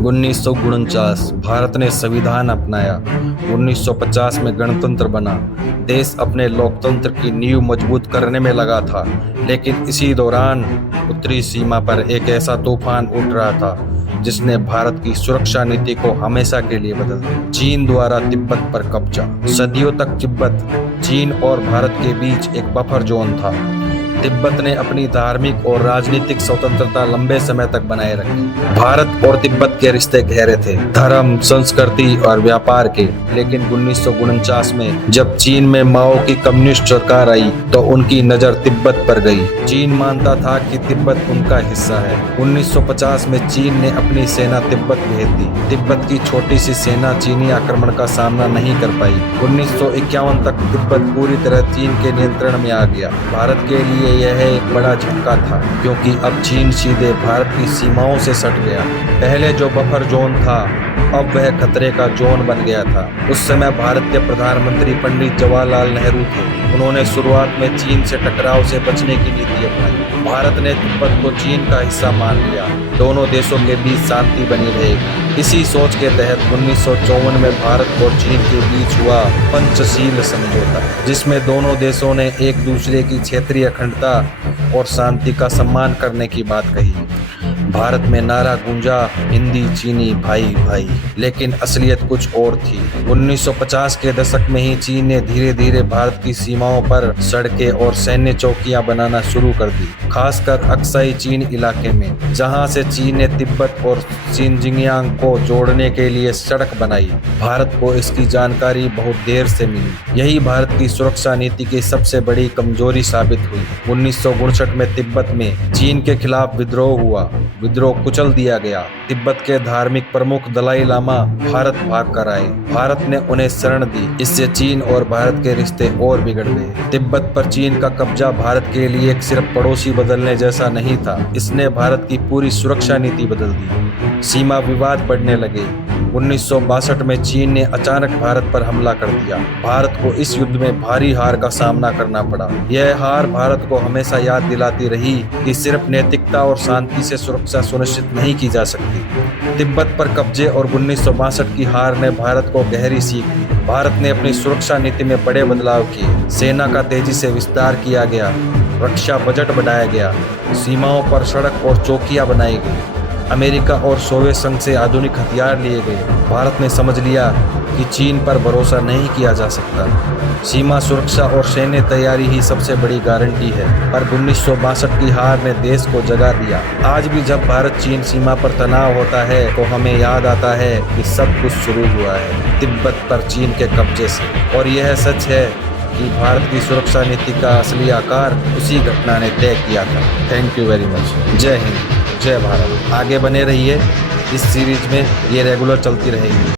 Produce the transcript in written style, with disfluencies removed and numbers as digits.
1949 भारत ने संविधान अपनाया। 1950 में गणतंत्र बना। देश अपने लोकतंत्र की नींव मजबूत करने में लगा था, लेकिन इसी दौरान उत्तरी सीमा पर एक ऐसा तूफान उठ रहा था जिसने भारत की सुरक्षा नीति को हमेशा के लिए बदल दिया। चीन द्वारा तिब्बत पर कब्जा। सदियों तक तिब्बत चीन और भारत के बीच एक बफर जोन था। तिब्बत ने अपनी धार्मिक और राजनीतिक स्वतंत्रता लंबे समय तक बनाए रखी। भारत और तिब्बत के रिश्ते गहरे थे, धर्म, संस्कृति और व्यापार के। लेकिन 1949 में जब चीन में माओ की कम्युनिस्ट सरकार आई तो उनकी नजर तिब्बत पर गई। चीन मानता था कि तिब्बत उनका हिस्सा है। 1950 में चीन ने अपनी सेना तिब्बत भेज दी। तिब्बत की छोटी सी सेना चीनी आक्रमण का सामना नहीं कर पाई। 1951 तक तिब्बत पूरी तरह चीन के नियंत्रण में आ गया। भारत के लिए यह एक बड़ा झटका था, क्योंकि अब चीन सीधे भारत की सीमाओं से सट गया। पहले जो बफर जोन था, अब वह खतरे का जोन बन गया था। उस समय भारतीय प्रधानमंत्री पंडित जवाहरलाल नेहरू थे। उन्होंने शुरुआत में चीन से टकराव से बचने की नीति अपनाई। भारत ने तिब्बत को चीन का हिस्सा मान लिया। दोनों देशों के बीच शांति बनी रहेगी। इसी सोच के तहत 1954 में भारत और चीन के बीच हुआ पंचशील समझौता, जिसमें दोनों देशों ने एक दूसरे की क्षेत्रीय अखंडता और शांति का सम्मान करने की बात कही। भारत में नारा गूंजा, हिंदी चीनी भाई भाई, लेकिन असलियत कुछ और थी। 1950 के दशक में ही चीन ने धीरे धीरे भारत की सीमाओं पर सड़कें और सैन्य चौकियां बनाना शुरू कर दी, खासकर अक्साई चीन इलाके में, जहां से चीन ने तिब्बत और शिनजियांग को जोड़ने के लिए सड़क बनाई। भारत को इसकी जानकारी बहुत देर से मिली। यही भारत की सुरक्षा नीति की सबसे बड़ी कमजोरी साबित हुई। 1959 में तिब्बत में चीन के खिलाफ विद्रोह हुआ। विद्रोह कुचल दिया गया। तिब्बत के धार्मिक प्रमुख दलाई लामा भारत भाग कर आए। भारत ने उन्हें शरण दी। इससे चीन और भारत के रिश्ते और बिगड़ गए। तिब्बत पर चीन का कब्जा भारत के लिए एक सिर्फ पड़ोसी बदलने जैसा नहीं था, इसने भारत की पूरी सुरक्षा नीति बदल दी। सीमा विवाद बढ़ने लगे। 1962 में चीन ने अचानक भारत पर हमला कर दिया। भारत को इस युद्ध में भारी हार का सामना करना पड़ा। यह हार भारत को हमेशा याद दिलाती रही कि सिर्फ नैतिकता और शांति से सुरक्षा सुनिश्चित नहीं की जा सकती। तिब्बत पर कब्जे और 1962 की हार ने भारत को गहरी सीख दी। भारत ने अपनी सुरक्षा नीति में बड़े बदलाव किए। सेना का तेजी से विस्तार किया गया, रक्षा बजट बढ़ाया गया, सीमाओं पर सड़क और चौकियां बनाई गई, अमेरिका और सोवियत संघ से आधुनिक हथियार लिए गए। भारत ने समझ लिया कि चीन पर भरोसा नहीं किया जा सकता। सीमा सुरक्षा और सैन्य तैयारी ही सबसे बड़ी गारंटी है। पर 1962 की हार ने देश को जगा दिया। आज भी जब भारत चीन सीमा पर तनाव होता है तो हमें याद आता है कि सब कुछ शुरू हुआ है तिब्बत पर चीन के कब्जे से। और यह सच है कि भारत की सुरक्षा नीति का असली आकार उसी घटना ने तय किया था। Thank you very much. जय हिंद, जय भारत। आगे बने रहिए। इस सीरीज में ये रेगुलर चलती रहेगी।